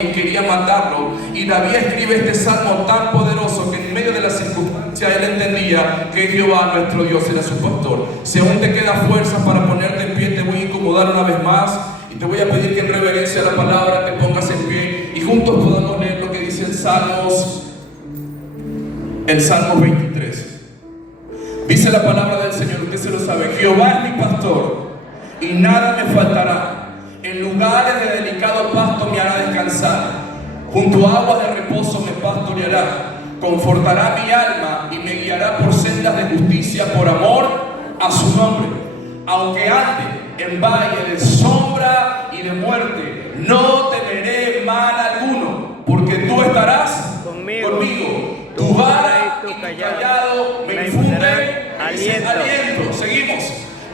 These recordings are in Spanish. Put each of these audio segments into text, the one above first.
y quería matarlo. Y David escribe este salmo tan poderoso que en medio de las circunstancias él entendía que Jehová nuestro Dios era su pastor. Si aún te queda fuerza para ponerte en pie, te voy a incomodar una vez más y te voy a pedir que en reverencia a la palabra te pongas en pie y juntos podamos leer lo que dice el Salmo 23. Dice la palabra del Señor, usted se lo sabe: Jehová es mi pastor y nada me faltará. En lugares de delicado pasto me hará descansar, junto a aguas de reposo me pastoreará, confortará mi alma y me guiará por sendas de justicia por amor a su nombre. Aunque ande en valle de sombra y de muerte, no temeré mal alguno, porque tú estarás conmigo. Tu vara y tu callado me infunden aliento. Seguimos.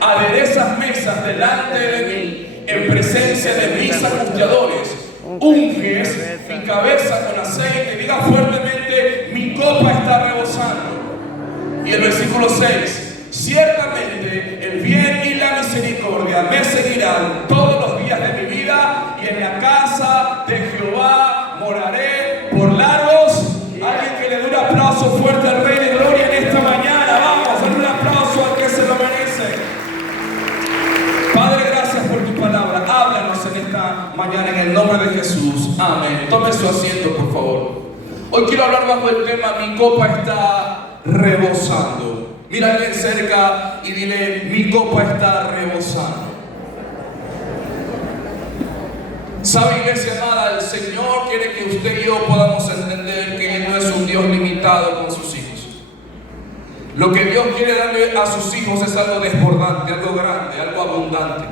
Aderezas mesas delante de mí, en presencia de mis angustiadores. Unges mi cabeza con aceite. Diga fuertemente: mi copa está rebosando. Y el versículo 6: ciertamente el bien y la misericordia me seguirán todos los días de mi vida, y en la casa de Jehová moraré por largos. Alguien que le dé un aplauso fuerte al Rey de Gloria en esta mañana. Vamos, dale un aplauso al que se lo merece. Padre, gracias por tu palabra. Háblanos en esta mañana en el nombre de Jesús. Amén. Tome su asiento, por favor. Hoy quiero hablar bajo el tema: mi copa está rebosando. Mira a alguien cerca y dile: mi copa está rebosando. ¿Sabe, iglesia amada? El Señor quiere que usted y yo podamos entender que Él no es un Dios limitado con sus hijos. Lo que Dios quiere darle a sus hijos es algo desbordante, algo grande, algo abundante.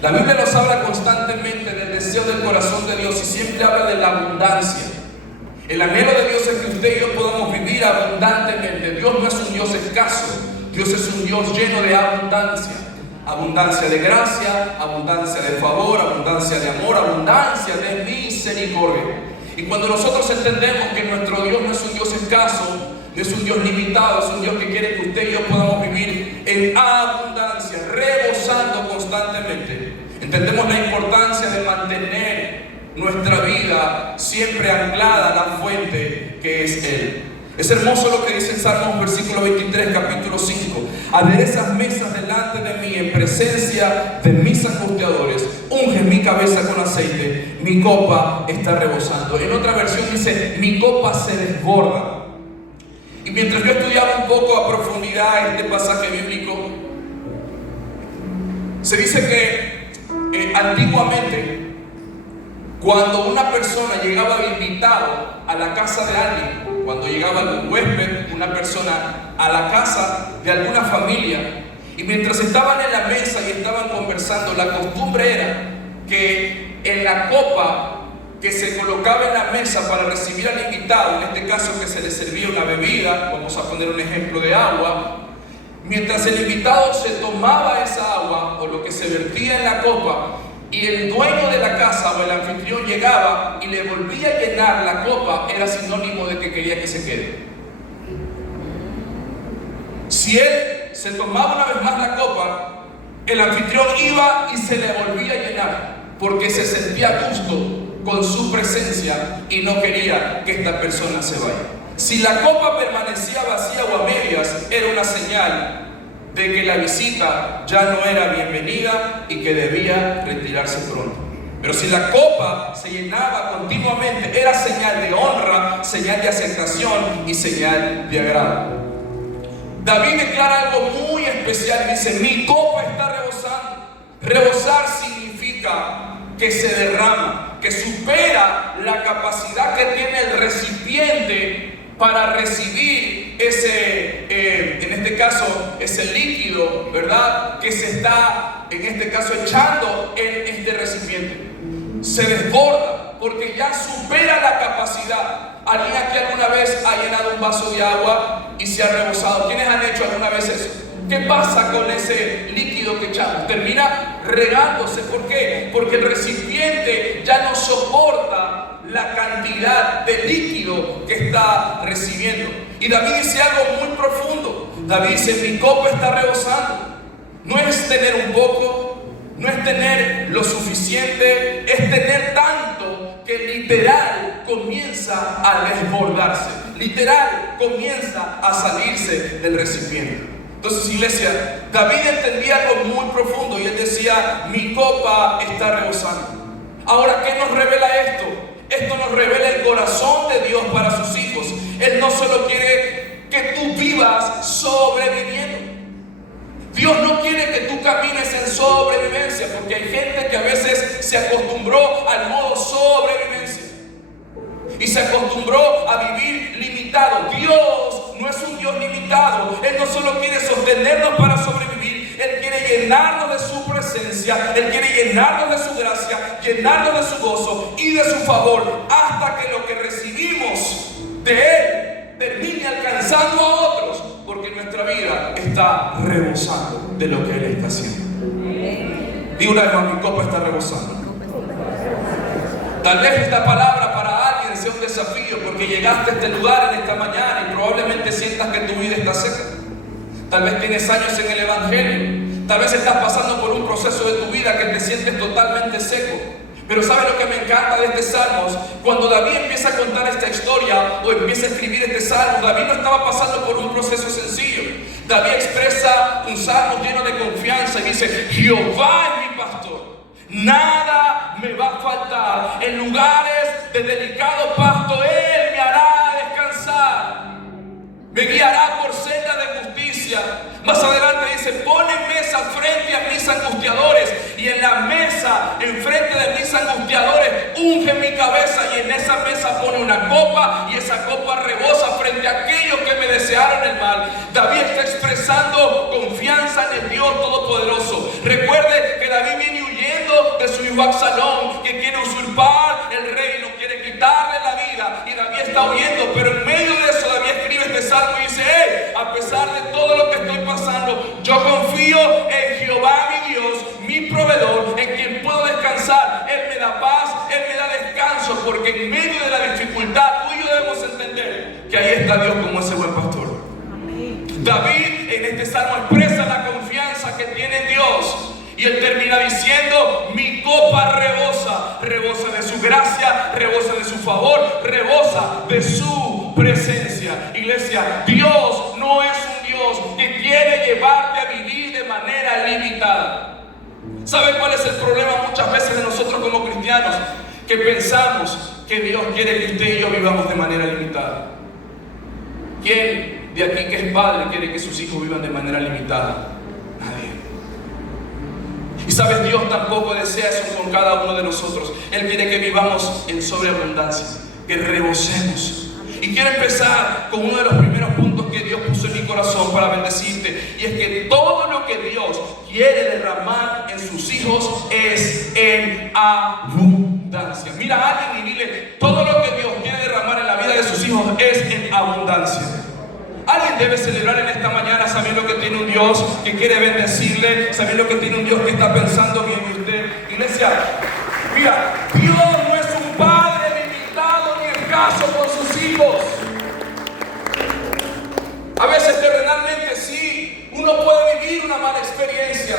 La Biblia nos habla constantemente del deseo del corazón de Dios y siempre habla de la abundancia. El anhelo de Dios es que usted y yo podamos vivir abundantemente. Dios no es un Dios escaso, Dios es un Dios lleno de abundancia. Abundancia de gracia, abundancia de favor, abundancia de amor, abundancia de misericordia. Y cuando nosotros entendemos que nuestro Dios no es un Dios escaso, no es un Dios limitado, es un Dios que quiere que usted y yo podamos vivir en abundancia, rebosando constantemente, entendemos la importancia de mantener nuestra vida siempre anclada a la fuente que es Él. Es hermoso lo que dice en Salmos versículo 23, capítulo 5. Aderezas mesas delante de mí en presencia de mis angustiadores. Unge mi cabeza con aceite, mi copa está rebosando. En otra versión dice: mi copa se desborda. Y mientras yo estudiaba un poco a profundidad este pasaje bíblico, se dice que antiguamente, cuando una persona llegaba de invitado a la casa de alguien, cuando llegaba algún huésped, una persona a la casa de alguna familia, y mientras estaban en la mesa y estaban conversando, la costumbre era que en la copa que se colocaba en la mesa para recibir al invitado, en este caso que se le servía una bebida, vamos a poner un ejemplo de agua, mientras el invitado se tomaba esa agua o lo que se vertía en la copa, y el dueño de la casa o el anfitrión llegaba y le volvía a llenar la copa, era sinónimo de que quería que se quede. Si él se tomaba una vez más la copa, el anfitrión iba y se le volvía a llenar, porque se sentía a gusto con su presencia y no quería que esta persona se vaya. Si la copa permanecía vacía o a medias, era una señal de que la visita ya no era bienvenida y que debía retirarse pronto. Pero si la copa se llenaba continuamente, era señal de honra, señal de aceptación y señal de agrado. David declara algo muy especial, dice: mi copa está rebosando. Rebosar significa que se derrama, que supera la capacidad que tiene el recipiente para recibir ese, en este caso, ese líquido, ¿verdad?, que se está, en este caso, echando en este recipiente. Se desborda porque ya supera la capacidad. ¿Alguien aquí alguna vez ha llenado un vaso de agua y se ha rebosado? ¿Quiénes han hecho alguna vez eso? ¿Qué pasa con ese líquido que echamos? Termina regándose. ¿Por qué? Porque el recipiente ya no soporta la cantidad de líquido que está recibiendo. Y David dice algo muy profundo. David dice: mi copa está rebosando. No es tener un poco, no es tener lo suficiente, es tener tanto que literal comienza a desbordarse, literal comienza a salirse del recipiente. Entonces, iglesia, David entendía algo muy profundo y él decía: mi copa está rebosando. Ahora, ¿qué nos revela esto? Esto nos revela el corazón de Dios para sus hijos. Él no solo quiere que tú vivas sobreviviendo. Dios no quiere que tú camines en sobrevivencia, porque hay gente que a veces se acostumbró al modo sobrevivencia y se acostumbró a vivir limitado. Dios no es un Dios limitado. Él no solo quiere sostenernos para sobrevivir, Él quiere llenarnos de su presencia, Él quiere llenarnos de su gracia, llenarnos de su gozo y de su favor, hasta que lo que recibimos de Él termine alcanzando a otros, porque nuestra vida está rebosando de lo que Él está haciendo. Digo una vez más: mi copa está rebosando. Tal vez esta palabra para alguien sea un desafío, porque llegaste a este lugar en esta mañana y probablemente sientas que tu vida está seca. Tal vez tienes años en el Evangelio, tal vez estás pasando por un proceso de tu vida que te sientes totalmente seco. Pero ¿sabe lo que me encanta de este salmo? Cuando David empieza a contar esta historia o empieza a escribir este salmo, David no estaba pasando por un proceso sencillo. David expresa un salmo lleno de confianza y dice: Jehová es mi pastor, nada me va a faltar. En lugares de delicado pasto Él me hará descansar, me guiará por senda de justicia. Más adelante dice: pone mesa frente a mis angustiadores, y en la mesa, enfrente de mis angustiadores, unge mi cabeza, y en esa mesa pone una copa, y esa copa rebosa frente a aquellos que me desearon el mal. David está expresando confianza en el Dios Todopoderoso. Recuerde que David viene huyendo de su hijo Absalón, que quiere usurpar el reino, quiere quitarle la vida, y David está huyendo. Pero en medio de eso, David escribe este salmo y dice: hey, a pesar de todo lo que estoy pasando, yo confío en Jehová mi Dios, mi proveedor, en quien puedo descansar. Él me da paz, Él me da descanso, porque en medio de la dificultad tú y yo debemos entender que ahí está Dios como ese buen pastor. Amén. David en este salmo expresa la confianza que tiene en Dios, y él termina diciendo: mi copa rebosa, rebosa de su gracia, rebosa de su favor, rebosa de su presencia. Iglesia, Dios no es un Dios que quiere llevarte a vivir de manera limitada. ¿Sabe cuál es el problema muchas veces de nosotros como cristianos? Que pensamos que Dios quiere que usted y yo vivamos de manera limitada. ¿Quién de aquí que es padre quiere que sus hijos vivan de manera limitada? Nadie. Y sabes, Dios tampoco desea eso con cada uno de nosotros. Él quiere que vivamos en sobreabundancia, que rebosemos. Y quiero empezar con uno de los primeros puntos que Dios puso en mi corazón para bendecirte, y es que todo lo que Dios quiere derramar en sus hijos es en abundancia. Mira a alguien y dile: todo lo que Dios quiere derramar en la vida de sus hijos es en abundancia. Alguien debe celebrar en esta mañana sabiendo que tiene un Dios que quiere bendecirle, sabiendo que tiene un Dios que está pensando bien en usted. Iglesia, mira, Dios no es un padre limitado ni escaso con sus hijos. A veces terrenalmente sí, uno puede vivir una mala experiencia,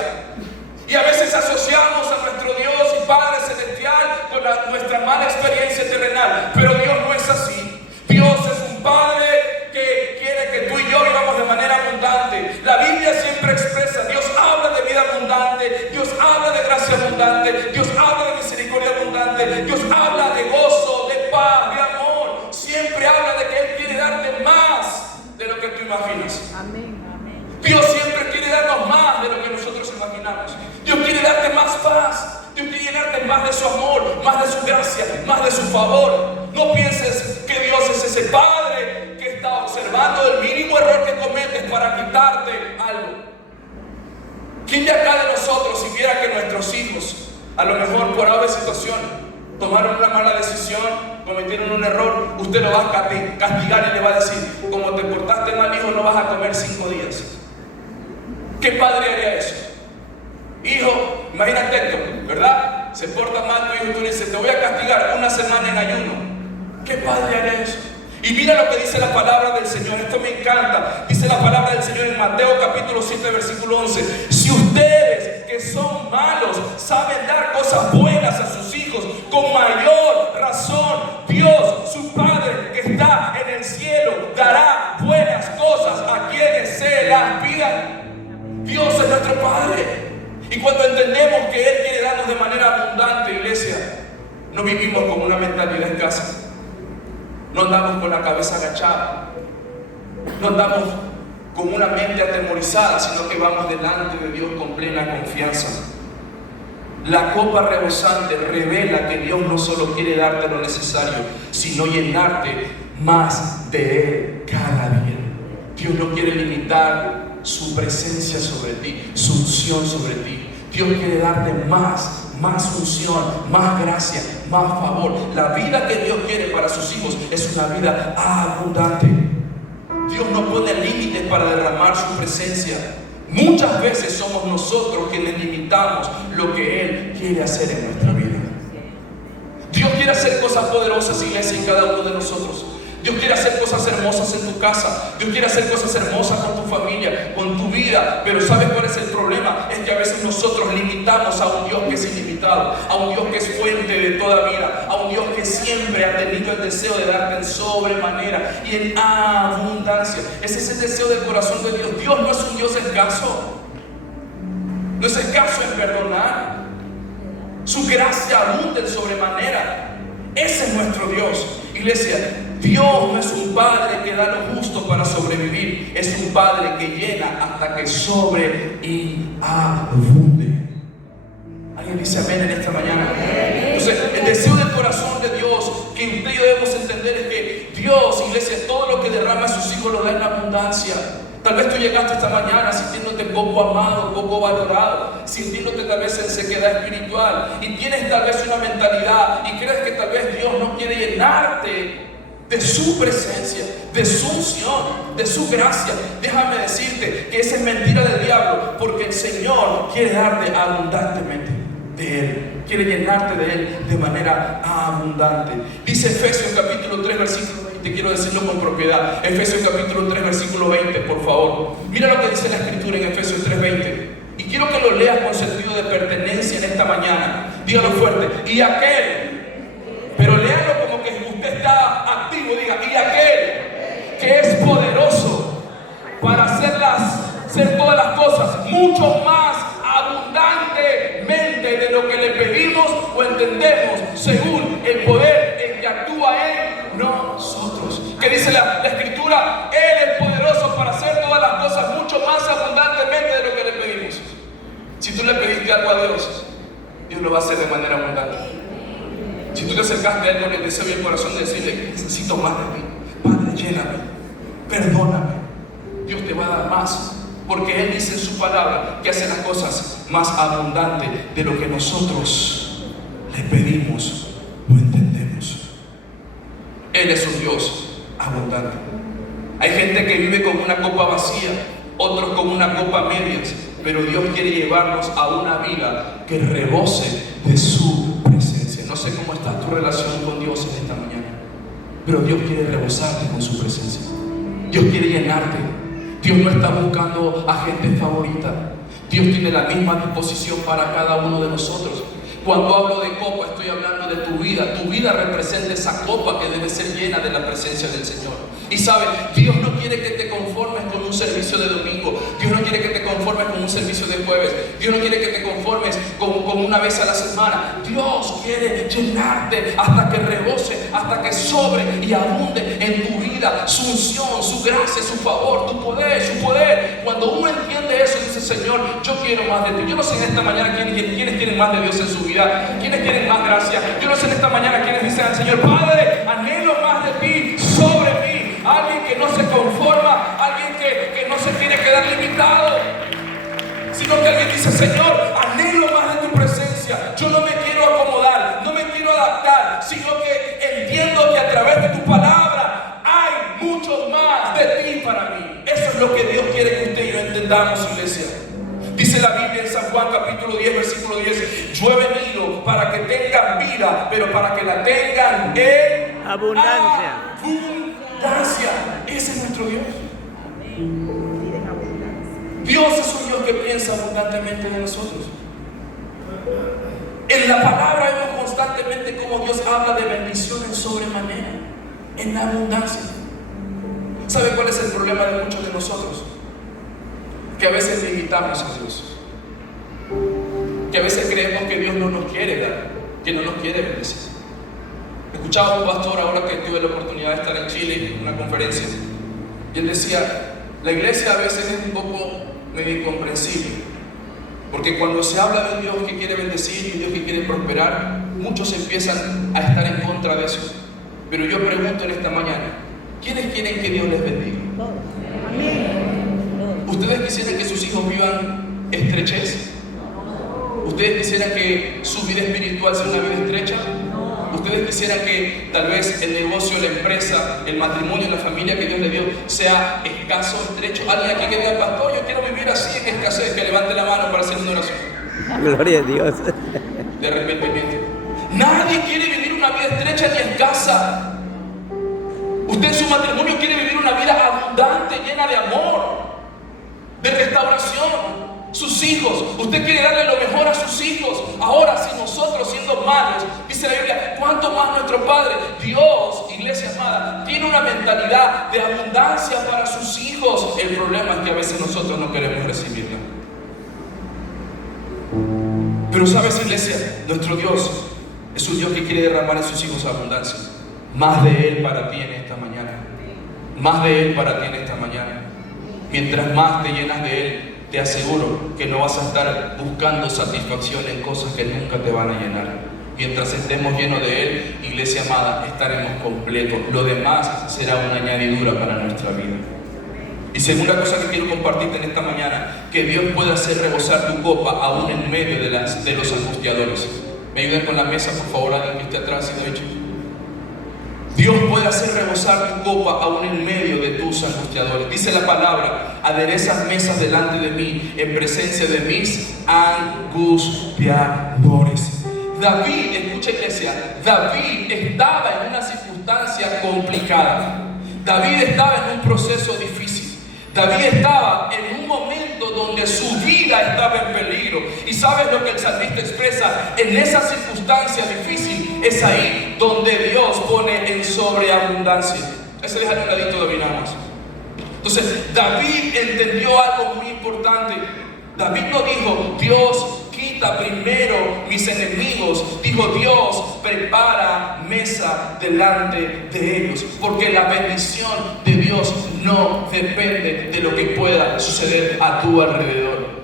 y a veces asociamos a nuestro Dios y Padre Celestial con nuestra mala experiencia terrenal. Pero Dios no es así. Dios es un Padre que quiere que tú y yo vivamos de manera abundante. La Biblia siempre expresa: Dios habla de vida abundante, Dios habla de gracia abundante, Dios habla de misericordia abundante, Dios habla de gozo, de paz, de amor. Siempre habla de que Él quiere darte más de lo que tú imaginas. Amén. Dios siempre quiere darnos más de lo que nosotros imaginamos. Dios quiere darte más paz, Dios quiere llenarte más de su amor, más de su gracia, más de su favor. No pienses que Dios es ese Padre que está observando el mínimo error que cometes para quitarte algo. ¿Quién de acá de nosotros, si viera que nuestros hijos, a lo mejor por alguna situación, tomaron una mala decisión, cometieron un error, usted lo va a castigar y le va a decir: como te portaste mal, hijo, no vas a comer 5 días? ¿Qué padre haría eso? Hijo, imagínate esto, ¿verdad? Se porta mal tu hijo y tú le dices: te voy a castigar 1 semana en ayuno. ¿Qué padre haría eso? Y mira lo que dice la palabra del Señor. Esto me encanta. Dice la palabra del Señor en Mateo capítulo 7 versículo 11: si ustedes que son malos saben dar cosas buenas a sus hijos, con mayor razón Dios, su Padre que está en el cielo, dará buenas cosas a quienes se las pidan. Dios es nuestro Padre. Y cuando entendemos que Él quiere darnos de manera abundante, iglesia, no vivimos con una mentalidad escasa. No andamos con la cabeza agachada. No andamos con una mente atemorizada, sino que vamos delante de Dios con plena confianza. La copa rebosante revela que Dios no solo quiere darte lo necesario, sino llenarte más de Él cada día. Dios no quiere limitar su presencia sobre ti, su unción sobre ti. Dios quiere darte más unción, más gracia, más favor. La vida que Dios quiere para sus hijos es una vida abundante. Dios no pone límites para derramar su presencia. Muchas veces somos nosotros quienes limitamos lo que Él quiere hacer en nuestra vida. Dios quiere hacer cosas poderosas, iglesia, en cada uno de nosotros. Dios quiere hacer cosas hermosas en tu casa. Dios quiere hacer cosas hermosas con tu familia, con tu vida. Pero ¿sabes cuál es el problema? Es que a veces nosotros limitamos a un Dios que es ilimitado, a un Dios que es fuente de toda vida, a un Dios que siempre ha tenido el deseo de darte en sobremanera y en abundancia. Ese es el deseo del corazón de Dios. Dios no es un Dios escaso. No es escaso en perdonar. Su gracia abunda en sobremanera. Ese es nuestro Dios. Iglesia, Dios no es un Padre que da lo justo para sobrevivir. Es un Padre que llena hasta que sobre y abunde. ¿Alguien dice amén en esta mañana? Entonces, el deseo del corazón de Dios que usted y yo debemos entender es que Dios, iglesia, todo lo que derrama a sus hijos lo da en abundancia. Tal vez tú llegaste esta mañana sintiéndote poco amado, poco valorado, sintiéndote tal vez en sequedad espiritual y tienes tal vez una mentalidad y crees que tal vez Dios no quiere llenarte de su presencia, de su unción, de su gracia. Déjame decirte que esa es mentira del diablo, porque el Señor quiere darte abundantemente de Él, quiere llenarte de Él de manera abundante. Dice Efesios capítulo 3 versículo 20, quiero decirlo con propiedad. Efesios capítulo 3 versículo 20, por favor. Mira lo que dice la Escritura en Efesios 3:20. Y quiero que lo leas con sentido de pertenencia en esta mañana. Dígalo fuerte. Y aquel, pero léalo como que usted está activo, diga, y aquel que es poderoso para hacer todas las cosas mucho más abundantemente de lo que le pedimos o entendemos, según el poder en que actúa en nosotros. ¿Qué dice la Escritura? Él es poderoso para hacer todas las cosas mucho más abundantemente de lo que le pedimos. Si tú le pediste algo a Dios, Dios lo va a hacer de manera abundante. Si tú te acercaste a Él con el deseo y el corazón de decirle, necesito más de ti, Padre, lléname, perdóname, Dios te va a dar más, porque Él dice en su palabra que hace las cosas más abundantes de lo que nosotros le pedimos o entendemos. Él es un Dios abundante. Hay gente que vive con una copa vacía, otros con una copa medias, pero Dios quiere llevarnos a una vida que rebose de su presencia. No sé cómo está tu relación con Dios en esta mañana, pero Dios quiere rebosarte con su presencia. Dios quiere llenarte. Dios no está buscando a gente favorita. Dios tiene la misma disposición para cada uno de nosotros. Cuando hablo de copa, estoy hablando de tu vida. Tu vida representa esa copa que debe ser llena de la presencia del Señor. Y sabes, Dios no quiere que te conformes con un servicio de domingo. Dios no quiere que te conformes con un servicio de jueves. Dios no quiere que te conformes con una vez a la semana. Dios quiere llenarte hasta que rebose, hasta que sobre y abunde en tu vida su unción, su gracia, su favor, tu poder, su poder. Cuando uno entiende eso, dice, Señor, yo quiero más de ti. Yo no sé en esta mañana quiénes quieren más de Dios en su vida, quiénes quieren más gracia. Yo no sé en esta mañana quiénes dicen al Señor, Padre, anhelo más de ti sobre mí. Alguien que no se conforma, alguien que no se tiene que dar limitado, sino que alguien dice, Señor, anhelo más de tu presencia. Yo no me quiero acomodar, no me quiero adaptar, sino que entiendo que a través de tu palabra hay mucho más de ti para mí. Eso es lo que Dios quiere que usted y yo entendamos, iglesia. Dice la Biblia en San Juan capítulo 10 versículo 10, yo he venido para que tengan vida, pero para que la tengan en abundancia. Ese es nuestro Dios. Dios es un Dios que piensa abundantemente de nosotros. En la palabra vemos constantemente cómo Dios habla de bendición en sobremanera, en abundancia. ¿Sabe cuál es el problema de muchos de nosotros? Que a veces limitamos a Dios. Que a veces creemos que Dios no nos quiere dar, que no nos quiere bendecir. Escuchaba a un pastor ahora que tuve la oportunidad de estar en Chile en una conferencia, y él decía: la iglesia a veces es un poco medio incomprensible, porque cuando se habla de un Dios que quiere bendecir y un Dios que quiere prosperar, muchos empiezan a estar en contra de eso. Pero yo pregunto en esta mañana: ¿quiénes quieren que Dios les bendiga? ¿Ustedes quisieran que sus hijos vivan estrechez? ¿Ustedes quisieran que su vida espiritual sea una vida estrecha? ¿Ustedes quisieran que tal vez el negocio, la empresa, el matrimonio, la familia que Dios le dio sea escaso, estrecho? ¿Alguien aquí que diga: pastor, yo quiero vivir así en escasez? Que levante la mano para hacer una oración. Gloria a Dios. De arrepentimiento. Nadie quiere vivir una vida estrecha ni escasa. Usted en su matrimonio quiere vivir una vida abundante, llena de amor, de restauración. Sus hijos, usted quiere darle lo mejor a sus hijos. Ahora, si nosotros, siendo malos, dice la Biblia, ¿cuánto más nuestro Padre? Dios, iglesia amada, tiene una mentalidad de abundancia para sus hijos. El problema es que a veces nosotros no queremos recibirla. Pero sabes, iglesia, nuestro Dios es un Dios que quiere derramar en sus hijos abundancia. Más de Él para ti en esta mañana. Más de Él para ti en esta mañana. Mientras más te llenas de Él, te aseguro que no vas a estar buscando satisfacción en cosas que nunca te van a llenar. Mientras estemos llenos de Él, iglesia amada, estaremos completos. Lo demás será una añadidura para nuestra vida. Y segunda cosa que quiero compartirte en esta mañana: que Dios pueda hacer rebosar tu copa aún en medio de los angustiadores. ¿Me ayudan con la mesa, por favor, alguien que esté atrás? Y de hecho, Dios puede hacer rebosar tu copa aún en medio de tus angustiadores. Dice la palabra: aderezas mesas delante de mí en presencia de mis angustiadores. David, escucha iglesia, David estaba en una circunstancia complicada. David estaba en un proceso difícil. David estaba en un momento donde su vida estaba en peligro. Y sabes lo que el salmista expresa: en esa circunstancia difícil es ahí donde Dios pone en sobreabundancia. Ese déjalo a un ladito, David, nada más. Entonces David entendió algo muy importante. David no dijo: Dios, quita primero mis enemigos. Dijo: Dios, prepara mesa delante de ellos. Porque la bendición de Dios no depende de lo que pueda suceder a tu alrededor.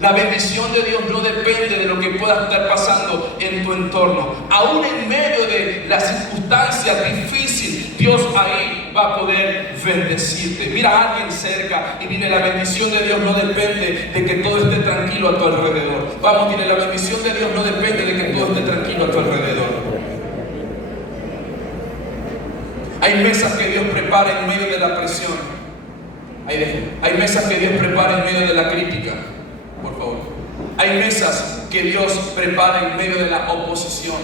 La bendición de Dios no depende de lo que pueda estar pasando en tu entorno. Aún en medio de la circunstancia difícil, Dios ahí va a poder bendecirte. Mira a alguien cerca y dile: la bendición de Dios no depende de que todo esté tranquilo a tu alrededor. Vamos, dile: la bendición de Dios no depende de que todo esté tranquilo a tu alrededor. Hay mesas que Dios prepara en medio de la presión. Hay mesas que Dios prepara en medio de la crítica. Por favor. Hay mesas que Dios prepara en medio de la oposición.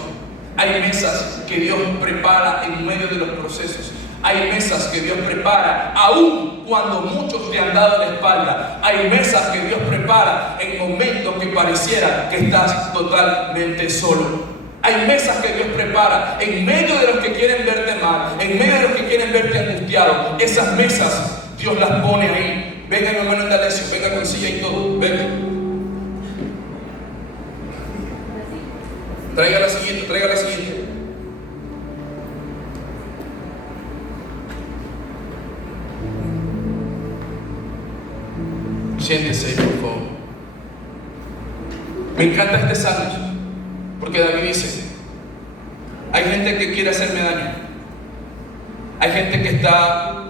Hay mesas que Dios prepara en medio de los procesos. Hay mesas que Dios prepara aún cuando muchos te han dado la espalda. Hay mesas que Dios prepara en momentos que pareciera que estás totalmente solo. Hay mesas que Dios prepara en medio de los que quieren verte mal, en medio de los que quieren verte angustiado. Esas mesas Dios las pone ahí. Venga, mi hermano Indalecio, venga con silla y todo. Venga. Traiga la siguiente, traiga la siguiente. Siéntese, por favor. Me encanta este salmo, porque David dice: hay gente que quiere hacerme daño. Hay gente que está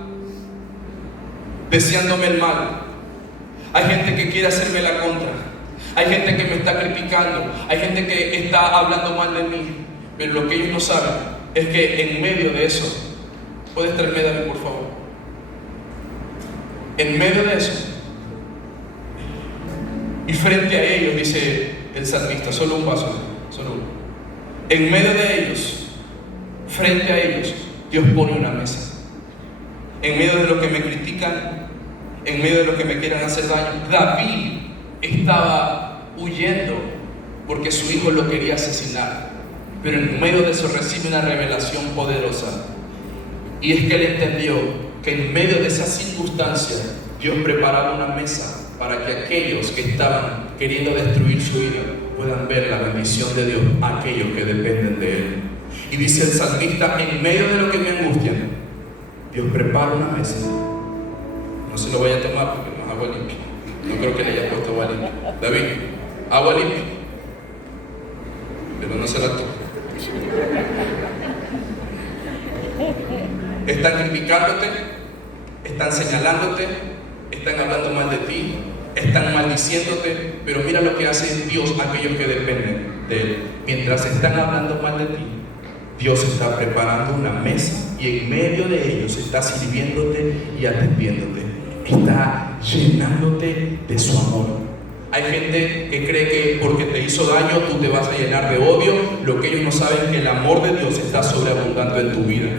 deseándome el mal. Hay gente que quiere hacerme la contra. Hay gente que me está criticando. Hay gente que está hablando mal de mí. Pero lo que ellos no saben es que en medio de eso, ¿puedes traerme, David, por favor? En medio de eso, y frente a ellos, dice el salmista, solo un paso, solo uno. En medio de ellos, frente a ellos, Dios pone una mesa. En medio de los que me critican, en medio de los que me quieran hacer daño, David estaba huyendo porque su hijo lo quería asesinar. Pero en medio de eso recibe una revelación poderosa. Y es que él entendió que en medio de esa circunstancia Dios preparaba una mesa para que aquellos que estaban queriendo destruir su vida puedan ver la bendición de Dios a aquellos que dependen de él. Y dice el salmista: en medio de lo que me angustian, Dios prepara una mesa. No se lo vaya a tomar porque no es agua limpia. No creo que le haya puesto agua limpia. David, agua limpia. Pero no se la toca. Están criticándote, están señalándote, están hablando mal de ti, están maldiciéndote, pero mira lo que hace Dios a aquellos que dependen de Él. Mientras están hablando mal de ti, Dios está preparando una mesa y en medio de ellos está sirviéndote y atendiéndote. Está llenándote de su amor. Hay gente que cree que porque te hizo daño tú te vas a llenar de odio. Lo que ellos no saben es que el amor de Dios está sobreabundando en tu vida.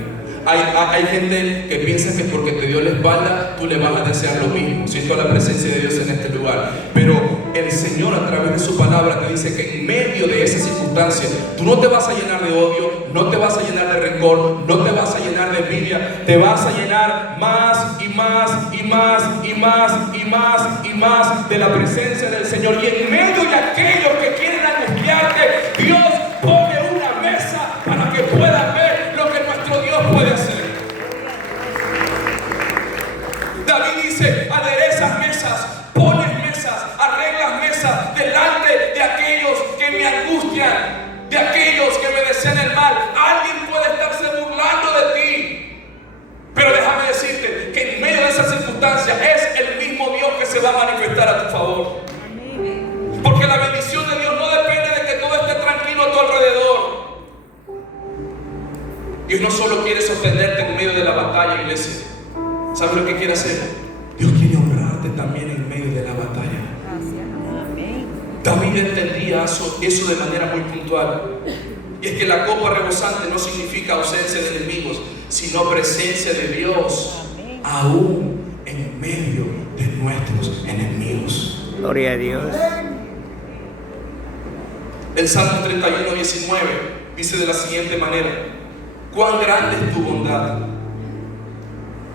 Hay gente que piensa que porque te dio la espalda tú le vas a desear lo mismo. Siento la presencia de Dios en este lugar, pero el Señor a través de su palabra te dice que en medio de esa circunstancia tú no te vas a llenar de odio, no te vas a llenar de rencor, no te vas a llenar de envidia, te vas a llenar más y más y más y más y más y más de la presencia del Señor. Y en medio de aquellos que quieren angustiarte, Dios pone una mesa para que puedas ver lo que nuestro Dios puede hacer. David dice: aderezas mesas, pones mesas, arreglas mesas delante de aquellos que me angustian, de aquellos que me desean el mal. Alguien puede estarse burlando de ti, pero déjame decirte que en medio de esa circunstancia es el mismo Dios que se va a manifestar a tu favor. Porque la bendición de Dios no depende de que todo esté tranquilo a tu alrededor. Dios no solo quiere sostenerte en medio de la batalla, iglesia. ¿Sabes lo que quiere hacer? Dios quiere honrarte también en medio de la batalla. David entendía eso de manera muy puntual. Y es que la copa rebosante no significa ausencia de enemigos, sino presencia de Dios aún en medio de nuestros enemigos. Gloria a Dios. El Salmo 31, 19 dice de la siguiente manera: cuán grande es tu bondad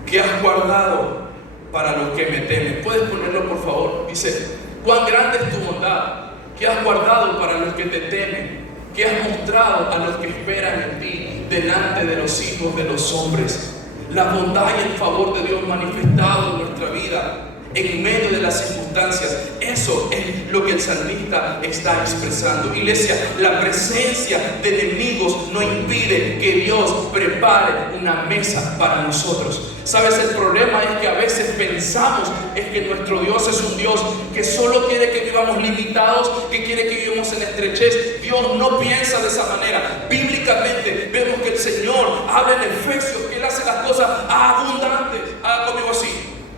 que has guardado para los que me temen. ¿Puedes ponerlo, por favor? Dice: cuán grande es tu bondad que has guardado para los que te temen, que has mostrado a los que esperan en ti delante de los hijos de los hombres. La bondad y el favor de Dios manifestado en nuestra vida en medio de las circunstancias. Eso es lo que el salmista está expresando. Iglesia, la presencia de enemigos no impide que Dios prepare una mesa para nosotros. ¿Sabes? El problema es que a veces pensamos es que nuestro Dios es un Dios que solo quiere que vivamos limitados, que quiere que vivamos en estrechez. Dios no piensa de esa manera. Bíblicamente vemos que el Señor habla en Efesios que Él hace las cosas abundantes. Haga conmigo así.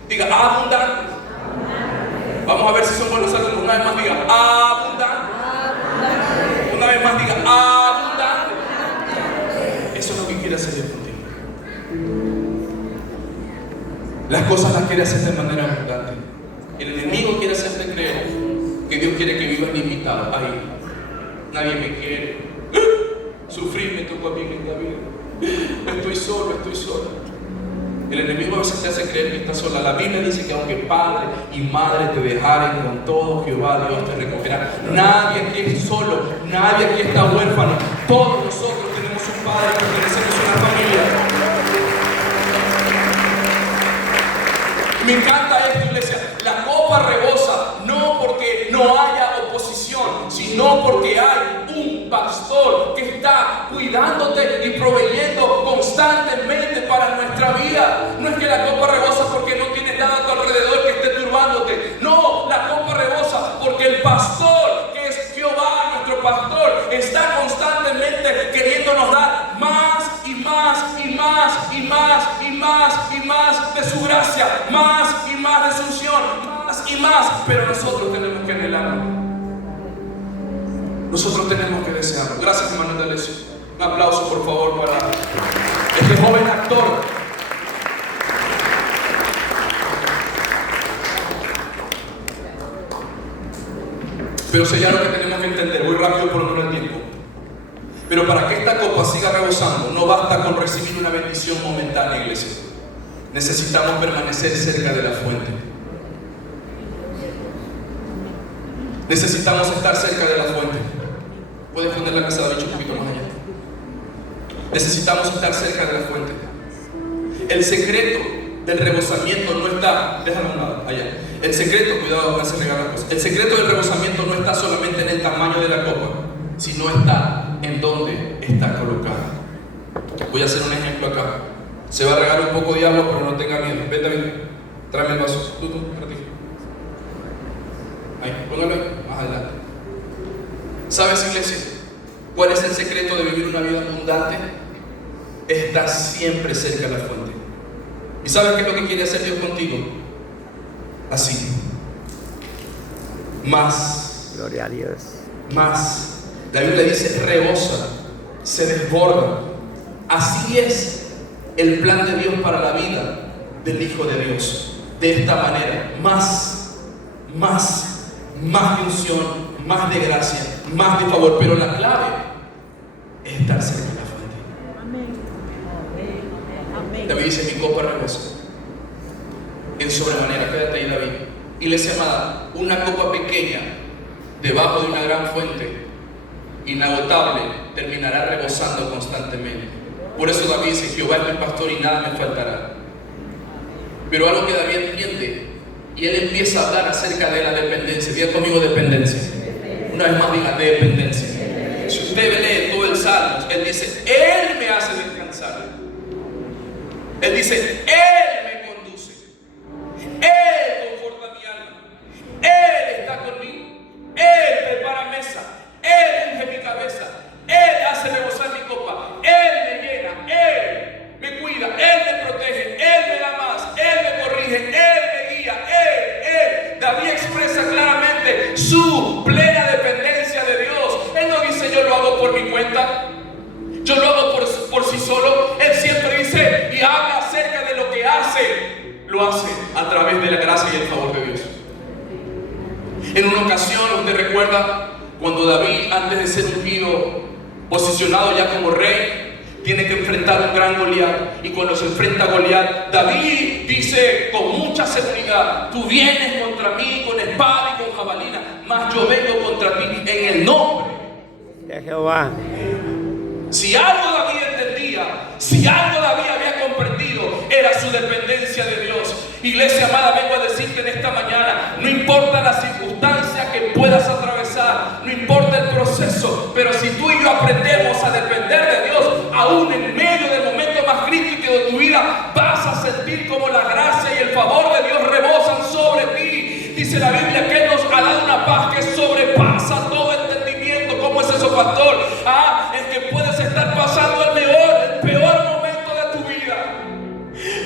Diga abundante. Vamos a ver si son buenos alumnos. Una vez más diga abundante. Una vez más diga abundante. Eso es lo que quiere hacer Dios contigo. Las cosas las quiere hacer de manera abundante. El enemigo quiere hacerte creer que Dios quiere que vivas limitado. Ahí, nadie me quiere. Sufrir me tocó a mí en esta vida. Estoy solo, estoy sola. El enemigo a veces te hace creer que estás sola. La Biblia dice que aunque padre y madre te dejaren, con todo Jehová Dios te recogerá. Nadie aquí es solo, nadie aquí está huérfano. Todos nosotros tenemos un padre, pertenecemos a una familia. Me encanta esto, iglesia. La copa rebosa, no porque no haya oposición, sino porque hay un pastor que está cuidándote y proveyendo constantemente para nuestra vida. No es que la copa rebosa porque no tienes nada a tu alrededor que esté turbándote. No, la copa rebosa porque el pastor, que es Jehová, nuestro pastor, está constantemente queriéndonos dar más y más y más y más y más y más de su gracia, más y más de su unción, más y más. Pero nosotros tenemos que anhelarlo. Nosotros tenemos que desearlo. Gracias, hermano D'Alessio. Un aplauso, por favor, para este joven actor. Pero si hay algo que tenemos que entender, muy rápido por no el tiempo. Pero para que esta copa siga rebosando, no basta con recibir una bendición momentánea, iglesia. Necesitamos permanecer cerca de la fuente. Necesitamos estar cerca de la fuente. Puedes poner la casa de David un poquito más allá. Necesitamos estar cerca de la fuente. El secreto del rebosamiento no está, déjame allá. El secreto, cuidado, no se regalan las cosas. El secreto del rebosamiento no está solamente en el tamaño de la copa, sino está en dónde está colocada. Voy a hacer un ejemplo acá. Se va a regar un poco de agua, pero no tenga miedo. Vete, David, tráeme el vaso. Tú, para ti. Ahí, póngalo ahí, más adelante. ¿Sabes, iglesia? ¿Cuál es el secreto de vivir una vida abundante? Estar siempre cerca de la fuente. ¿Y sabes qué es lo que quiere hacer Dios contigo? Así. Más. Gloria a Dios. Más. La Biblia dice rebosa, se desborda. Así es el plan de Dios para la vida del Hijo de Dios. De esta manera, más de unción, más de gracia, más de favor. Pero la clave es estar cerca de la fuente. Amén. David dice: mi copa rebosa en sobremanera. Quédate ahí, David. Iglesia amada, una copa pequeña debajo de una gran fuente inagotable terminará rebosando constantemente. Por eso David dice: Jehová es mi pastor y nada me faltará. Pero algo que David entiende, y él empieza a hablar acerca de la dependencia. Diga conmigo: dependencia. Una vez más diga: dependencia. Si usted lee todo el Salmo, él dice: Él me hace descansar. Él dice: Él me conduce. Él conforta mi alma. Él está conmigo. Él prepara mesa. Él unge mi cabeza. Él hace rebosar mi copa. Él me llena. Él me cuida. Él me protege. Él me da más. Él me corrige. Él me guía. Él. David expresa claramente su plena dependencia de Dios. Él no dice: yo lo hago por mi cuenta, yo lo hago por sí solo. Él siempre dice y habla acerca de lo que hace. Lo hace a través de la gracia y el favor de Dios. En una ocasión, usted recuerda cuando David, antes de ser ungido, posicionado ya como rey, tiene que enfrentar un gran Goliat. Y cuando se enfrenta a Goliat, David dice con mucha seguridad: tú vienes contra mí con espada y con jabalina, mas yo vengo contra ti en el nombre De Jehová. Si algo David entendía, si algo David había comprendido, era su dependencia de Dios. Iglesia amada, vengo a decirte en esta mañana: no importa la circunstancia que puedas atravesar, no importa el proceso, pero si tú y yo aprendemos a depender de Dios, aún en medio del momento más crítico de tu vida, vas a sentir como la gracia y el favor de Dios rebosan sobre ti. Dice la Biblia que Él nos ha dado una paz que sobrepasa todo entendimiento. ¿Cómo es eso, pastor? Es que puedes estar pasando el peor momento de tu vida.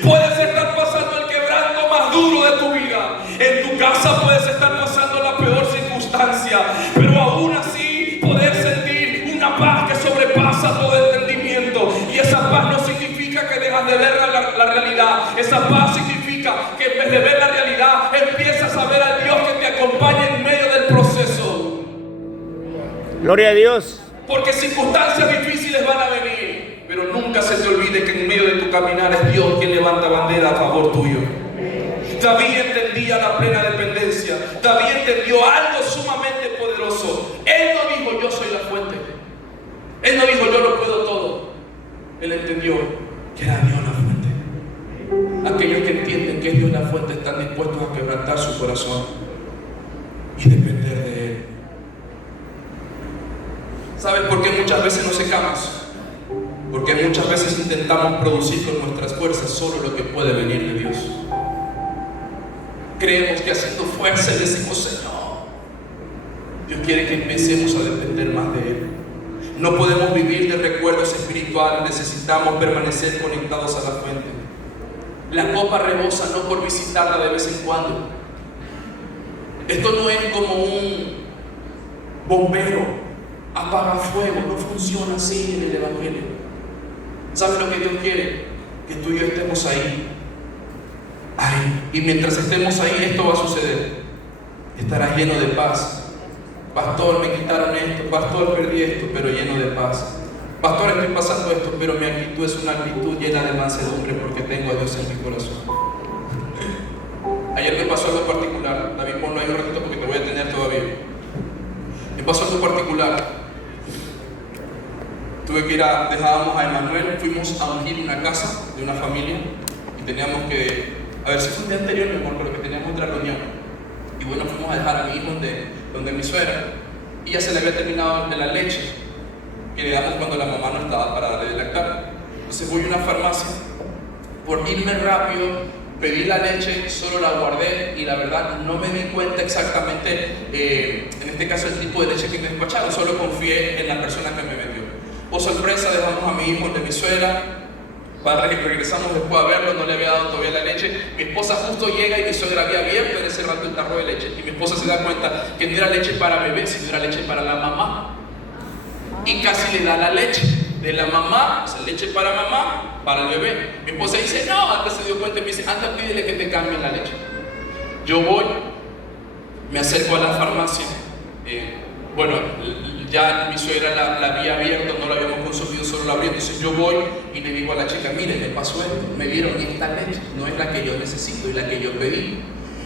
Puedes estar pasando el quebranto más duro de tu vida. En tu casa puedes estar pasando la peor circunstancia, pero aún así poder sentir una paz que sobrepasa todo entendimiento. Y esa paz no significa que dejas de ver la realidad. Esa paz significa que en vez de ver la realidad, empiezas a ver al Dios que te acompaña en medio del proceso. Gloria a Dios. Porque circunstancias difíciles van a venir, pero nunca se te olvide que en medio de tu caminar es Dios quien levanta bandera a favor tuyo. David entendía la plena dependencia. David entendió algo sumamente poderoso. Él no dijo: yo soy la fuente. Él no dijo: yo lo puedo todo. Él entendió que era Dios la fuente. Aquellos que entienden que es Dios la fuente están dispuestos a quebrantar su corazón y depender de Él. ¿Sabes por qué muchas veces nos secamos? Porque muchas veces intentamos producir con nuestras fuerzas solo lo que puede venir de Dios. Creemos que haciendo fuerza le decimos: Señor. Dios quiere que empecemos a depender más de Él. No podemos vivir de recuerdos espirituales, necesitamos permanecer conectados a la fuente. La copa rebosa no por visitarla de vez en cuando. Esto no es como un bombero apaga fuego, no funciona así en el Evangelio. ¿Sabes lo que Dios quiere? Que tú y yo estemos ahí. Y mientras estemos ahí, esto va a suceder. Estarás lleno de paz. Pastor, me quitaron esto. Pastor, perdí esto, pero lleno de paz. pastor, estoy pasando esto, pero mi actitud es una actitud llena de mansedumbre porque tengo a Dios en mi corazón. Ayer me pasó algo particular. David, ponlo ahí un ratito porque te voy a tener todavía. Me pasó algo particular. Tuve que dejábamos a Emanuel, fuimos a ungir una casa de una familia y teníamos que, a ver si fue un día anterior, mi amor, pero que teníamos otra reunión. Y bueno, fuimos a dejar a mi hijo donde mi suegra, y ya se le había terminado de la leche que le damos cuando la mamá no estaba para darle de lactar. Entonces voy a una farmacia, por irme rápido, pedí la leche, solo la guardé y la verdad no me di cuenta exactamente, en este caso, el tipo de leche que me despacharon, solo confié en la persona que me vendió. Por sorpresa, dejamos a mi hijo de mi suegra, regresamos después a verlo, no le había dado todavía la leche. Mi esposa justo llega y mi suegra había abierto en ese rato el tarro de leche y mi esposa se da cuenta que no era leche para bebé, sino era leche para la mamá. Y casi le da la leche de la mamá, o sea, leche para mamá, para el bebé. Mi esposa dice, no, antes se dio cuenta y me dice, anda, pídele que te cambien la leche. Yo voy, me acerco a la farmacia, bueno, ya mi suegra la había abierto, no la habíamos consumido, solo la abrí. Entonces yo voy y le digo a la chica, mire, me pasó esto, me dieron esta leche, no es la que yo necesito, es la que yo pedí.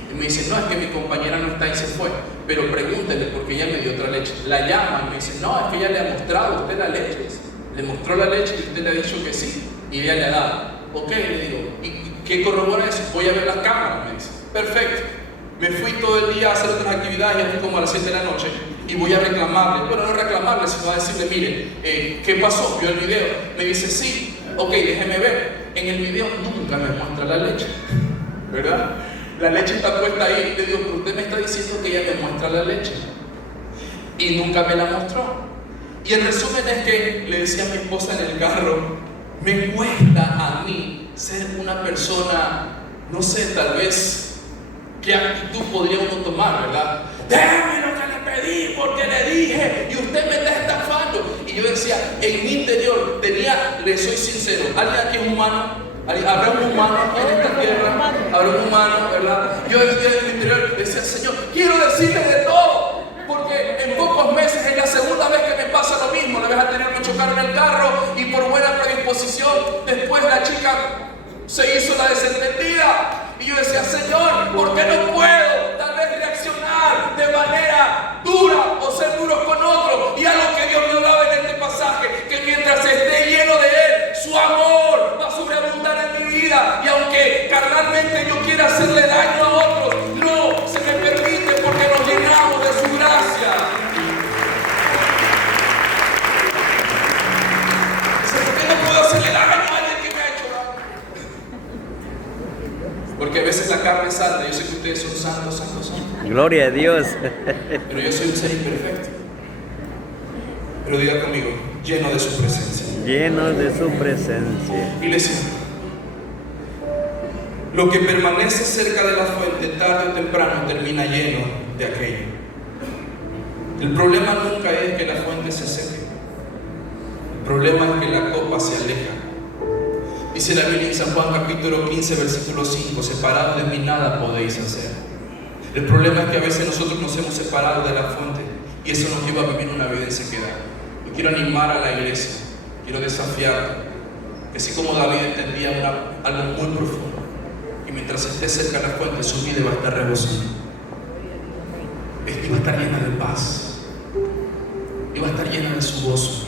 Y me dice, no, es que mi compañera no está y se fue, pero pregúntele porque ella me dio otra leche. La llama y me dice, no, es que ella le ha mostrado a usted la leche. Le mostró la leche y usted le ha dicho que sí, y ella le ha dado. Ok, le digo, ¿y qué corrobora eso? Voy a ver las cámaras, me dice. Perfecto. Me fui todo el día a hacer otras actividades, ya fui como a las 7 de la noche, y voy a reclamarle, bueno, no reclamarle, sino a decirle, mire, ¿qué pasó? ¿Vio el video? Me dice, sí, ok, déjeme ver. En el video nunca me muestra la leche, ¿verdad? La leche está puesta ahí. Le digo, pero usted me está diciendo que ella me muestra la leche, y nunca me la mostró. Y el resumen es que le decía a mi esposa en el carro, me cuesta a mí ser una persona, no sé, tal vez, ¿qué actitud podría uno tomar, verdad? Déjame lo que le pedí porque le dije y usted me está estafando. Y yo decía, en mi interior le soy sincero, ¿alguien aquí es humano? ¿Habrá un humano aquí en esta tierra? ¿Habrá un humano, verdad? Yo en mi interior decía, Señor, quiero decirle de todo, porque en pocos meses es la segunda vez que me pasa lo mismo. La vez anterior me chocaron el carro y por buena predisposición, después la chica se hizo la desentendida. Y yo decía, Señor, ¿por qué no puedo tal vez reaccionar de manera dura o ser duros con otros? Y algo que Dios me hablaba en este pasaje, que mientras esté lleno de Él, su amor va a sobreabundar en mi vida. Y aunque carnalmente yo quiera hacerle daño a otros, no se me permite porque nos llenamos de su gracia. ¿Por qué no puedo hacerle daño a alguien que me ha hecho daño? Porque a veces la carne es santa. Yo sé que ustedes son santos. Gloria a Dios. Pero yo soy un ser imperfecto. Pero diga conmigo, lleno de su presencia. Lleno de su presencia. Iglesia, lo que permanece cerca de la fuente tarde o temprano termina lleno de aquello. El problema nunca es que la fuente se seque. El problema es que la copa se aleja. Dice la Biblia en San Juan capítulo 15 versículo 5, separados de mí nada podéis hacer. El problema es que a veces nosotros nos hemos separado de la fuente y eso nos lleva a vivir una vida en sequedad. Yo quiero animar a la iglesia, quiero desafiar que así como David entendía algo muy profundo, y mientras esté cerca de la fuente su vida va a estar rebosando, y va a estar llena de paz, y va a estar llena de su gozo,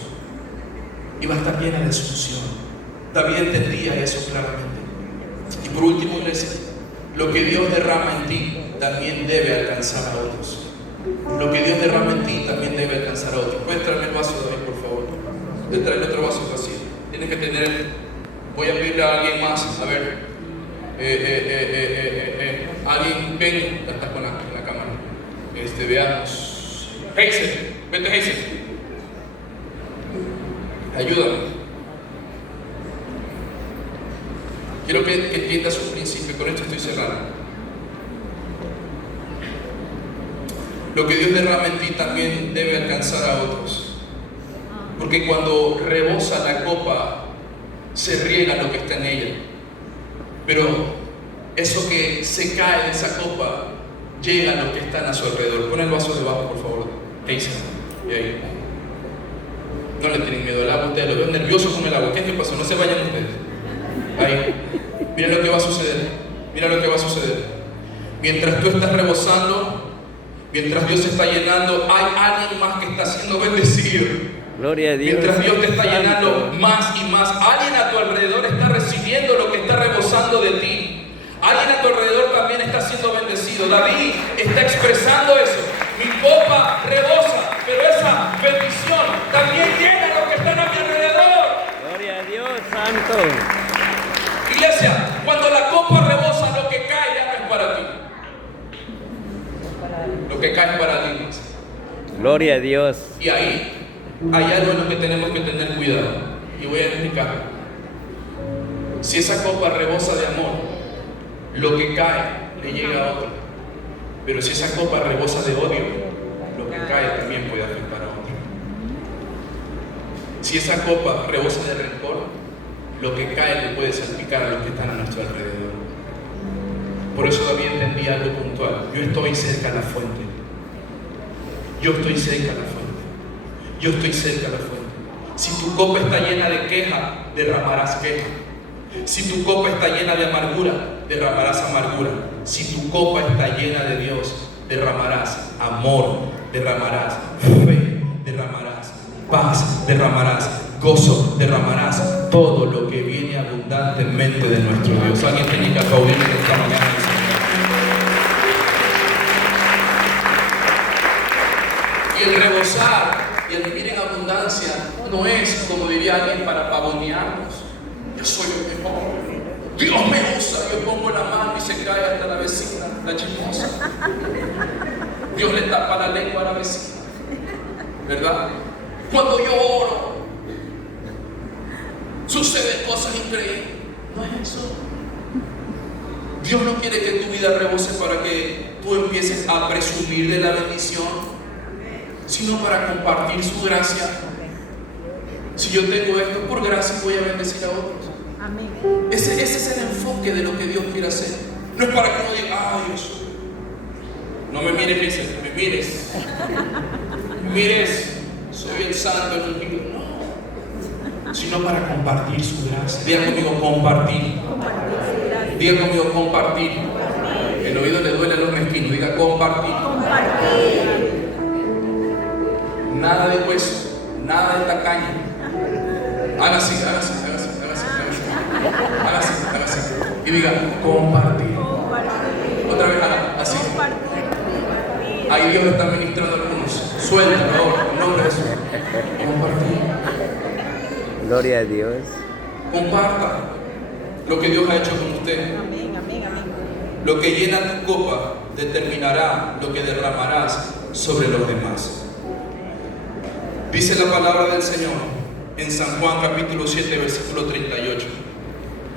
y va a estar llena de su unción. David entendía eso claramente. Y por último, iglesia, lo que Dios derrama en ti también debe alcanzar a otros. Lo que Dios derrama en ti también debe alcanzar a otros. ¿Puedes traerme el vaso, David, por favor? Puedes traerme otro vaso vacío. Tienes que tener, voy a pedirle a alguien más, a ver, alguien, ven, estás con la cámara. Veamos. Hazel, vete Hazel. Ayúdame. Quiero que entiendas un principio, con esto estoy cerrando. Lo que Dios derrama en ti también debe alcanzar a otros. Porque cuando rebosa la copa, se riega lo que está en ella. Pero eso que se cae de esa copa, llega a los que están a su alrededor. Pon el vaso debajo, por favor. Ahí está. Y ahí. No le tienen miedo al agua, ustedes lo veo nervioso con el agua. ¿Qué es que pasó? No se vayan ustedes. Ahí. Mira lo que va a suceder. Mira lo que va a suceder. Mientras tú estás rebosando, mientras Dios se está llenando, hay alguien más que está siendo bendecido. Gloria a Dios. Mientras Dios te está Santo. llenando más y más, alguien a tu alrededor está recibiendo lo que está rebosando de ti. Alguien a tu alrededor también está siendo bendecido. David está expresando eso. Mi copa rebosa, pero esa bendición también llena a los que están a mi alrededor. Gloria a Dios, Santo. Iglesia, cuando la copa rebosa, lo que cae ya no es para ti. Lo que cae es para ti. Gloria a Dios. Y ahí hay algo en lo que tenemos que tener cuidado. Y voy a explicar. Si esa copa rebosa de amor, lo que cae le llega a otro. Pero si esa copa rebosa de odio, lo que cae también puede afectar a otro. Si esa copa rebosa de rencor, lo que cae le puede salpicar a los que están a nuestro alrededor. Por eso David entendía algo puntual. Yo estoy cerca de la fuente. Yo estoy cerca de la fuente. Yo estoy cerca de la fuente. Si tu copa está llena de queja, derramarás queja. Si tu copa está llena de amargura, derramarás amargura. Si tu copa está llena de Dios, derramarás amor, derramarás fe, derramarás paz, derramarás gozo, derramarás todo lo que viene abundantemente de nuestro Dios. Alguien tiene que aplaudir esta mañana. Y el rebosar y el vivir en abundancia no es, como diría alguien, para pavonearnos. Yo soy el mejor. Dios me usa. Yo pongo la mano y se cae hasta la vecina, la chismosa. Dios le tapa la lengua a la vecina. ¿Verdad? Cuando yo oro, suceden cosas increíbles. No es eso. Dios no quiere que tu vida rebose para que tú empieces a presumir de la bendición, sino para compartir su gracia. Si yo tengo esto por gracia, voy a bendecir a otros. Amén. Ese es el enfoque de lo que Dios quiere hacer. No es para que uno diga, ay, Dios, no me mires, dice, me mires. Mires, soy el santo en un libro. No, sino para compartir su gracia. Diga conmigo, compartir. Diga conmigo, compartir. El oído le duele a los mezquinos. Diga, compartir. Nada de hueso, nada de tacaño. Hágase. Y diga, compartir. Otra vez haga así. Ahí Dios está ministrando a algunos. Suéltalo ahora, en nombre de Jesús. Compartir. Gloria a Dios. Comparta lo que Dios ha hecho con usted. Amén. Lo que llena tu copa determinará lo que derramarás sobre los demás. Dice la palabra del Señor en San Juan capítulo 7 versículo 38.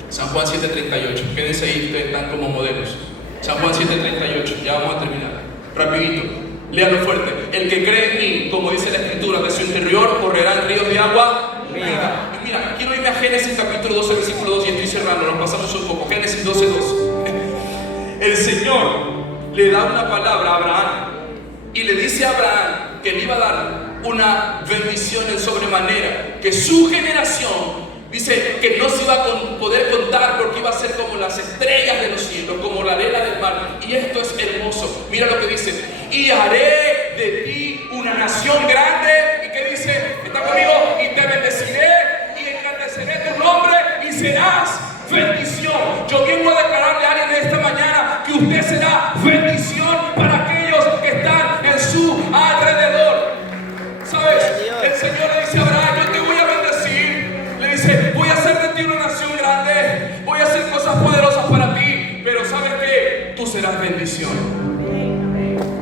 San Juan 7:38. Quédense ahí, ustedes están como modelos. San Juan 7:38. Ya vamos a terminar. Rapidito. Léalo fuerte. El que cree en mí, como dice la Escritura, de su interior correrán ríos de agua viva. Y mira, quiero irme a Génesis capítulo 12 versículo 2 y estoy cerrando. Nos pasamos un poco. Génesis 12:2. El Señor le da una palabra a Abraham y le dice a Abraham que le iba a dar una bendición en sobremanera, que su generación, dice, que no se iba a poder contar porque iba a ser como las estrellas de los cielos, como la arena del mar. Y esto es hermoso. Mira lo que dice: y haré de ti una nación grande. ¿Y qué dice? ¿Está conmigo? Y te bendeciré y engrandeceré tu nombre y serás bendición. Yo vengo a declararle a alguien de esta mañana que usted será bendición para aquellos que están en su alrededor. ¿Sabes? El Señor le dice a Abraham: yo te voy a bendecir. Le dice: voy a hacer de ti una nación grande, voy a hacer cosas poderosas para ti, pero ¿sabes qué? Tú serás bendición.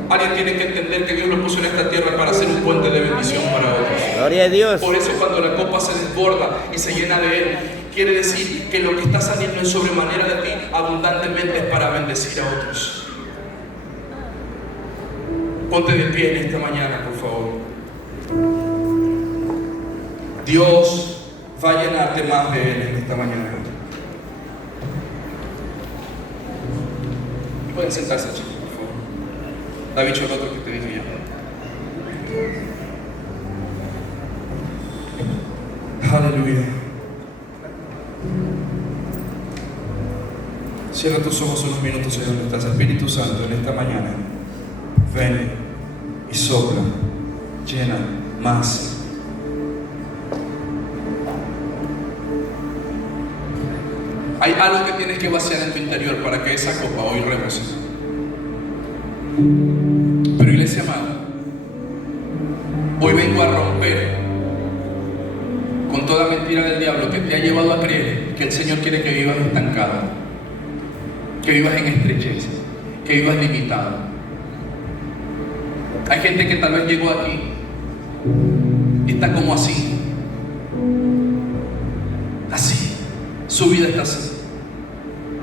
Alguien tiene que entender que Dios lo puso en esta tierra para hacer un puente de bendición para otros. Gloria a Dios. Por eso cuando la copa se desborda y se llena de Él, quiere decir que lo que está saliendo en sobremanera de ti abundantemente es para bendecir a otros. Ponte de pie en esta mañana, por favor. Dios va a llenarte más de Él en esta mañana. Pueden sentarse, chicos, por favor. David, el otro que te dije ya. Aleluya. Cierra tus ojos unos minutos en donde estás. Espíritu Santo, en esta mañana, ven y sopla, llena más. Hay algo que tienes que vaciar en tu interior para que esa copa hoy rebose. Pero iglesia amada, hoy vengo a romper con toda mentira del diablo que te ha llevado a creer que el Señor quiere que vivas estancado, que vivas en estrechez, que vivas limitado. Hay gente que tal vez llegó aquí y está como así, su vida está así.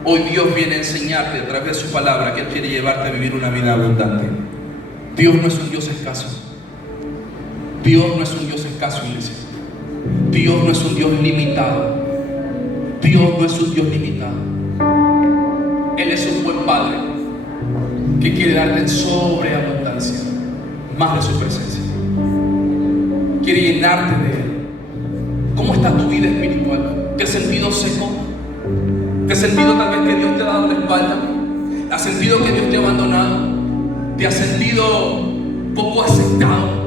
Hoy Dios viene a enseñarte a través de su palabra que Él quiere llevarte a vivir una vida abundante. Dios no es un Dios escaso. Dios no es un Dios escaso, iglesia. Dios no es un Dios limitado. Dios no es un Dios limitado. Él es un buen Padre que quiere darte en sobreabundancia más de su presencia. Quiere llenarte de Él. ¿Cómo está tu vida espiritual? ¿Te has sentido seco? ¿Te has sentido tal vez que Dios te ha dado la espalda? ¿Has sentido que Dios te ha abandonado? ¿Te has sentido poco aceptado?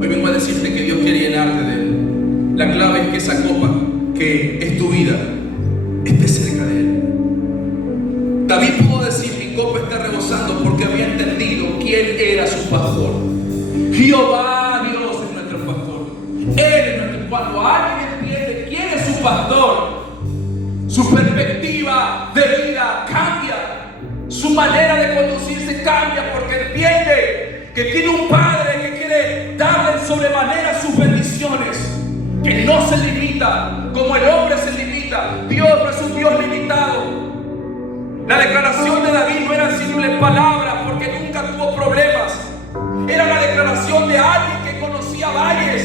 Hoy vengo a decirte que Dios quiere llenarte de Él. La clave es que esa copa, que es tu vida, esté cerca de Él. David pudo decir: mi copa está rebosando, porque había entendido quién era su pastor. Jehová Dios es nuestro pastor. Él es nuestro. Cuando alguien entiende quién es su pastor, su perspectiva de vida cambia, su manera de conducirse cambia, porque entiende que tiene un Padre que quiere darle en sobremanera sus bendiciones, que no se limita como el hombre se limita. Dios no es un Dios limitado. La declaración de David no eran simples palabras, porque nunca tuvo problemas. Era la declaración de alguien que conocía valles,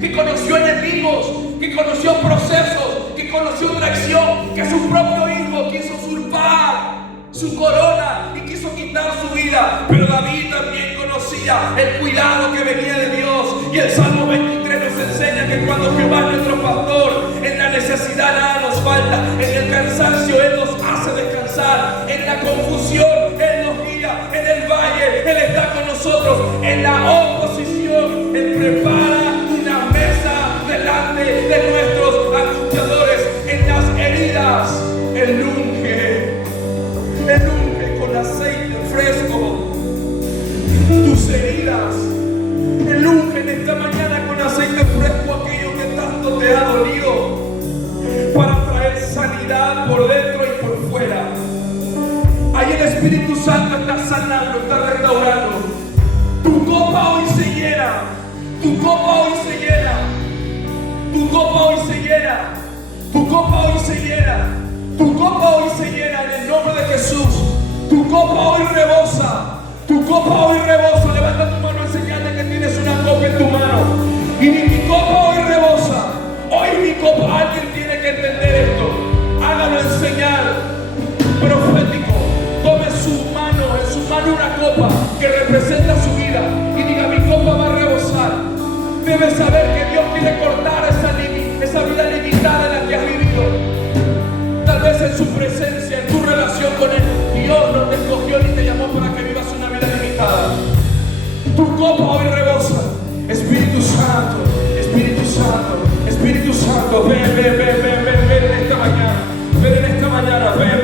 que conoció enemigos, que conoció procesos, que conoció traición, que su propio hijo quiso usurpar su corona y quiso quitar su vida. Pero David también conocía el cuidado que venía de Dios. Y el Salmo 23 nos enseña que cuando Jehová es nuestro pastor, en la necesidad nada nos falta, en el cansancio Él nos hace descansar, en la confusión Él nos guía, en el valle Él está con nosotros, en la oposición Él prepara una mesa delante de nuestros angustiadores, en las heridas Él unge con aceite fresco tus heridas. Él unge en esta mañana con aceite fresco aquello que tanto te ha dolido, para traer sanidad por dentro y por fuera. Ahí el Espíritu Santo está sanando, está restaurando. Tu copa hoy se llena. Tu copa hoy se llena. Tu copa hoy se llena. Tu copa hoy se llena. Tu copa hoy se llena en el nombre de Jesús. Tu copa hoy rebosa. Tu copa hoy rebosa. Levanta tu mano en señal de que tienes una copa en tu mano. Y mi copa hoy rebosa. Hoy mi copa. Alguien tiene que entender esto. Hágalo en señal profético. Tome su mano una copa que representa su vida y diga: mi copa va a rebosar. Debes saber que Dios quiere cortar esa vida limitada en la que has vivido. Tal vez en su presencia, en tu relación con Él, Dios no te escogió ni te llamó para que vivas una vida limitada. Tu copa hoy rebosa. Espíritu Santo, Espíritu Santo, Espíritu Santo, ven en esta mañana. Ven en esta mañana, ven.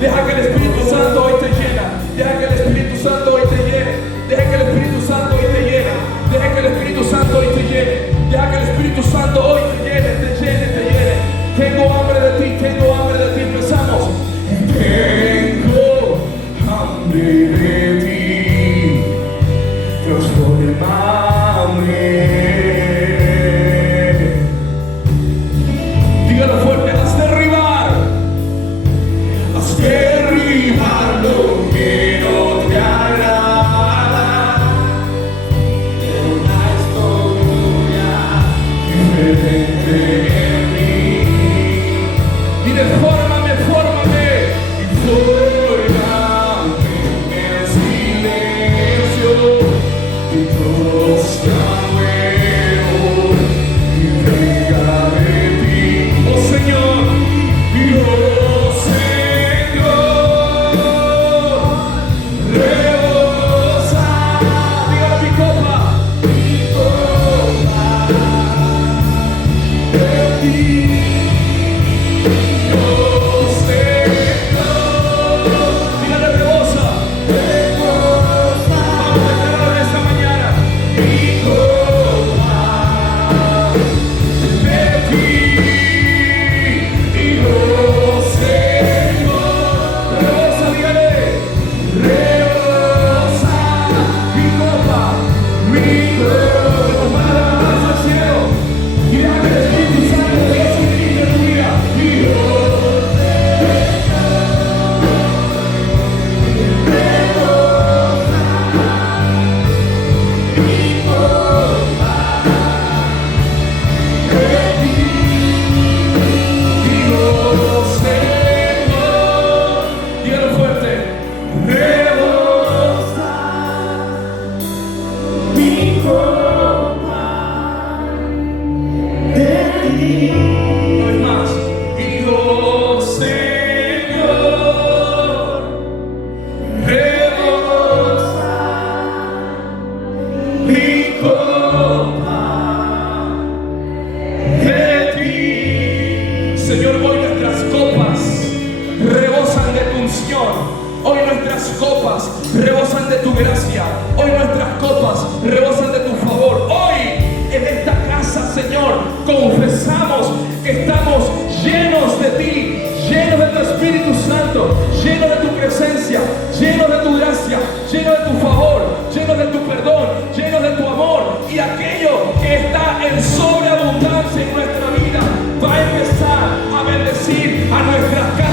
Deja que el Espíritu Santo hoy te llena. Deja que el Espíritu Santo hoy te llene. Deja que el Espíritu Santo hoy te llene. Deja que el Espíritu Santo hoy te llene. Deja que el Espíritu Santo hoy te llene, te llene, te llene. Tengo hambre de ti, tengo hambre de ti. Empezamos. Tengo hambre de ti. Transformame. Dígalo fuerte, haz derribar. Haz derribar lo que no te agrada. Una historia diferente en mí. Y defórmame en silencio. Y todo está nuevo. Hoy nuestras copas rebosan de tu gracia. Hoy nuestras copas rebosan de tu favor. Hoy en esta casa, Señor, confesamos que estamos llenos de ti, llenos de tu Espíritu Santo, llenos de tu presencia, llenos de tu gracia, llenos de tu favor, llenos de tu perdón, llenos de tu amor. Y aquello que está en sobreabundancia en nuestra vida va a empezar a bendecir a nuestras casas.